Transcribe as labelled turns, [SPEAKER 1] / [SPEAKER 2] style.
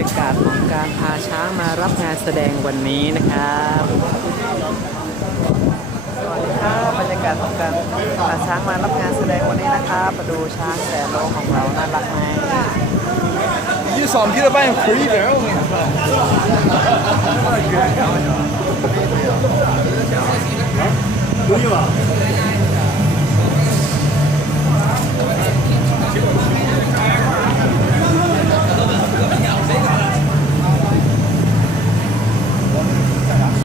[SPEAKER 1] รพาช้างมารับงานแสดงวันนี้นะครับสวัสดีครับบรรยากาศของการพาช้างมารับงานแสดงวันนี้นะครับมาดูช้างแสนโลของเราน่ารักไหมยี
[SPEAKER 2] ่สองที่เราบ้าน嗓皮的把你回一点，ยคุยว่ะ？